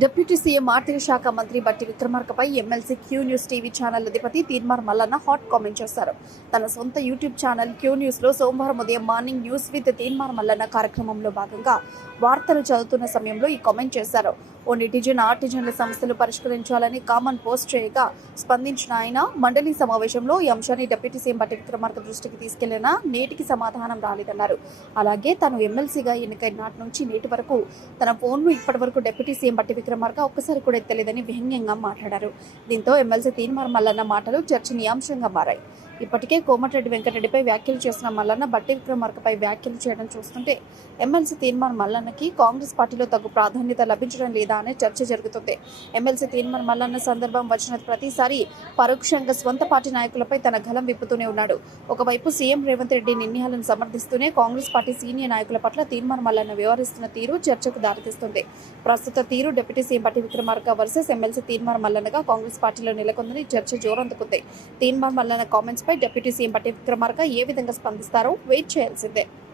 Deputy CM ఆర్థిక శాఖ మంత్రి Bhatti విక్రమార్కపై MLC Q news TV channel అధిపతి తీర్మార్ మల్లన్న హాట్ కామెంట్ చేశారు. తన సొంత యూట్యూబ్ ఛానల్ క్యూ న్యూస్లో సోమవారం ఉదయం morning news with Teenmar Mallanna కార్యక్రమంలో భాగంగా వార్తలు చదువుతున్న సమయంలో ఈ కామెంట్ చేశారు. ఓ నెటిజన్ ఆర్టిజన్ల సమస్యలు పరిష్కరించాలని కామన్ పోస్ట్ చేయగా స్పందించిన ఆయన మండలి సమావేశంలో ఈ అంశాన్ని డిప్యూటీ సీఎం బట్టి విక్రమార్క దృష్టికి తీసుకెళ్ళినా నేటికి సమాధానం రాలేదన్నారు. అలాగే తను ఎమ్మెల్సీగా ఎన్నికైన నాటి నుంచి నేటి వరకు తన ఫోన్ను ఇప్పటి వరకు డిప్యూటీ సీఎం బట్టి విక్రమార్క ఒక్కసారి కూడా ఎత్తలేదని వ్యంగ్యంగా మాట్లాడారు. దీంతో ఎమ్మెల్సీ తీన్మార్ మల్లన్న మాటలు చర్చనీయాంశంగా మారాయి. ఇప్పటికే కోమటిరెడ్డి వెంకటరెడ్డిపై వ్యాఖ్యలు చేసిన మల్లన్న బట్టి విక్రమార్కపై వ్యాఖ్యలు చేయడం చూస్తుంటే ఎమ్మెల్సీ తీర్మాన్ మల్లన్నకి కాంగ్రెస్ పార్టీలో తగు ప్రాధాన్యత లభించడం లేదా అనే చర్చ జరుగుతుంది. ఎమ్మెల్సీ తీర్మాన్ మల్లన్న సందర్భం వచ్చిన ప్రతిసారి పరోక్షంగా స్వంత పార్టీ నాయకులపై తన గలం విప్పుతూనే ఉన్నాడు. ఒకవైపు సీఎం రేవంత్ రెడ్డి నిర్ణయాలను సమర్థిస్తూనే కాంగ్రెస్ పార్టీ సీనియర్ నాయకుల పట్ల తీర్మాన్ మల్లన్న వ్యవహరిస్తున్న తీరు చర్చకు దారితీస్తుంది. ప్రస్తుత తీరు deputy CM Bhatti Vikramarka versus MLC తీర్మాన్ మల్లన్నగా కాంగ్రెస్ పార్టీలో నెలకొందని చర్చ జోరందుకుంది. తీర్మాన్ మల్లన్న కామెంట్స్ పై డిప్యూటీ సీఎం బట్టి విక్రమార్క ఏ విధంగా స్పందిస్తారో వెయిట్ చేయాల్సిందే.